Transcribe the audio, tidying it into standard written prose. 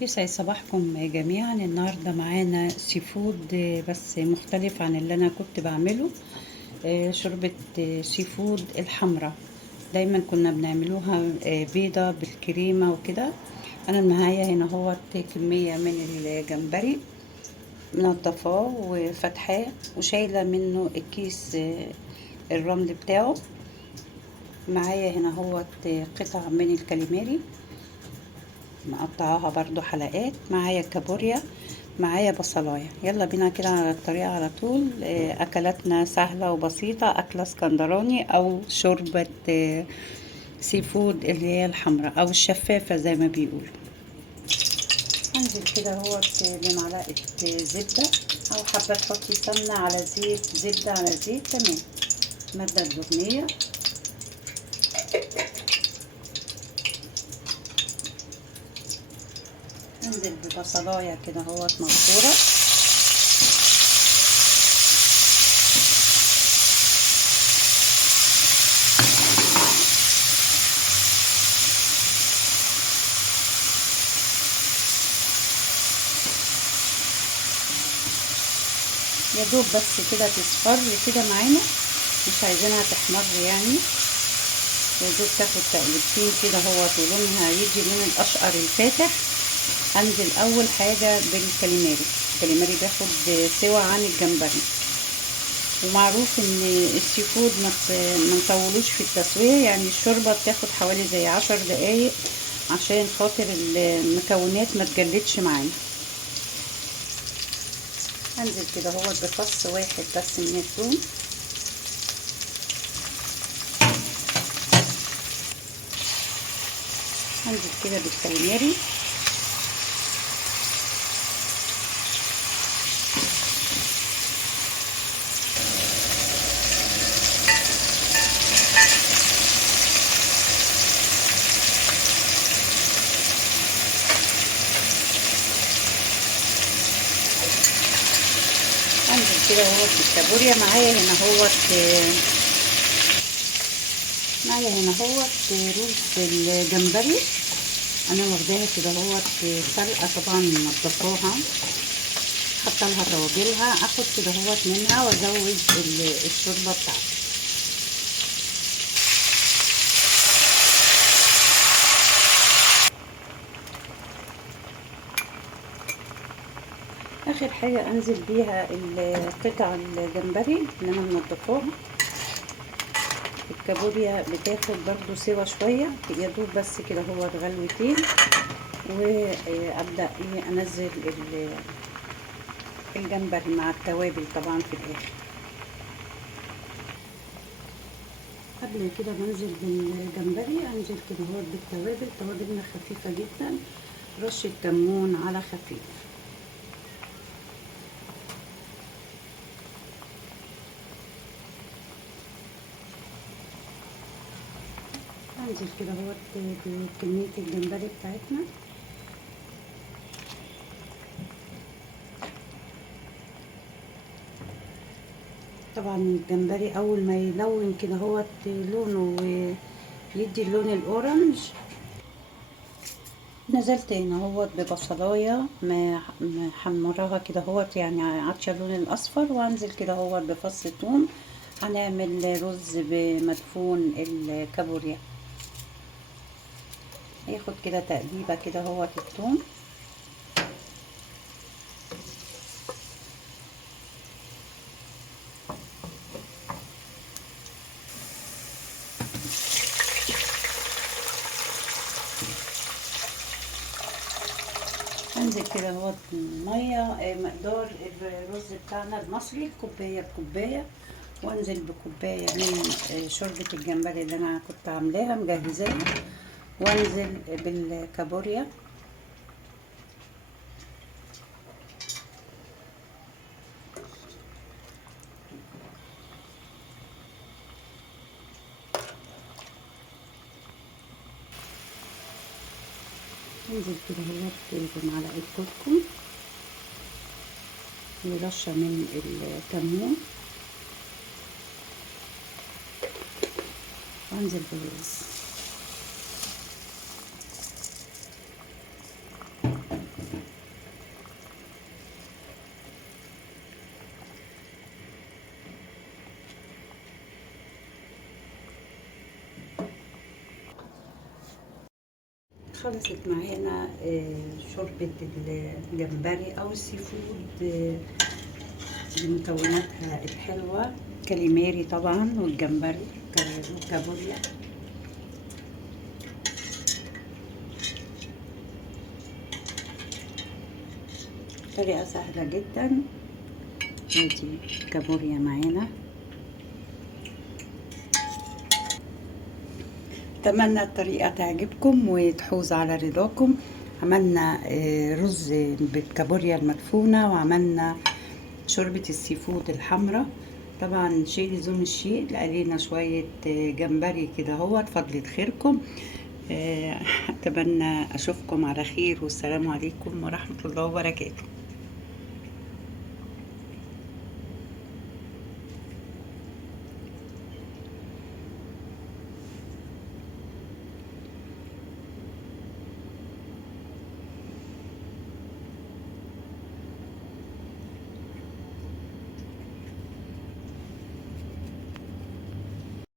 يسعد صباحكم جميعا. النهاردة معانا سي فود بس مختلف عن اللي أنا كنت بعمله. شوربة سي فود الحمرا. دايما كنا بنعملوها بيضة بالكريمة وكده. أنا معايا هنا هو كمية من الجمبري، منضفاه وفتحاه وشايلة منه الكيس الرمل بتاعه. معايا هنا هو قطع من الكاليماري مقطعاها برضو حلقات. معايا كابوريا، معايا بصلاية. يلا بينا كده على الطريقة على طول. اكلاتنا سهلة وبسيطة، اكلة اسكندراني او شوربة سي فود اللي هي الحمراء او الشفافة زي ما بيقولوا. هنزل كده هو بمعلقة زبدة، او حابة تحطي سمنة على زيت، زبدة على زيت، تمام. مادة دهنية، انزل ببصلاية كده هو مبشورة، يا دوب بس كده تصفر كده معانا، مش عايزينها تحمر يعني، يا دوب تاخد تقلبتين كده هو ولونها يجي لون الاشقر الفاتح. انزل اول حاجه بالكاليماري. الكاليماري بياخد سوا عن الجمبري، ومعروف ان السي فود ما نطولوش في التسويه، يعني الشوربه بتاخد حوالي زي 10 دقايق عشان خاطر المكونات ما تجلدش معانا. هنزل كده هو بفص واحد بس من الثوم، هنزل كده بالكاليماري، انزل كده هو بالكابوريا. معايا هنا هو رز الجمبري. انا واخداها كده هو سلقه، طبعا منضفاها، حاطه لها توابلها. اخد كده هو منها وازود الشوربه بتاعتي. اخر حاجه انزل بيها قطع الجمبري اللي انا منضفاها. الكابوريا بتاخد برضو سوا شويه، يا دوب بس كده هو غلوتين، وابدا انزل الجمبري مع التوابل طبعا في الاخر. قبل كده بنزل بالجمبري، انزل كده هو بالتوابل. توابلنا خفيفه جدا، رشه كمون على خفيف. هنزل كده هو بكميه الجمبري بتاعتنا. طبعا الجمبري اول ما يلون كده هو لونه ويدي اللون الاورنج، نزلت هنا هو ببصلايه محمراها كده هو، يعني عطشه اللون الاصفر. وانزل كده هو بفص ثوم. هنعمل رز بمدفون الكابوريا، هياخد كده تقليبه كده هو الثوم. انزل كده هو ميه، مقدار الرز بتاعنا المصري كوبايه بكوبايه، وانزل بكوبايه من شوربه الجمبري اللي انا كنت عاملاها مجهزاها، وانزل بالكابوريا. انزل كده هو بمعلقه كركم ورشه من الكمون، وانزل بالرز. خلصت معانا شوربة الجمبري أو السي فود بمكوناتها الحلوة، كاليماري طبعا والجمبري والكابوريا. طريقة سهلة جدا. ادي كابوريا معانا. اتمنى الطريقة تعجبكم وتحوز على رضاكم. عملنا رز بالكابوريا المدفونة، وعملنا شوربة السي فود الحمراء. طبعا شيء لزوم الشيء، لقينا شوية جمبري كده هو بفضل خيركم. اتمنى اشوفكم على خير، والسلام عليكم ورحمة الله وبركاته.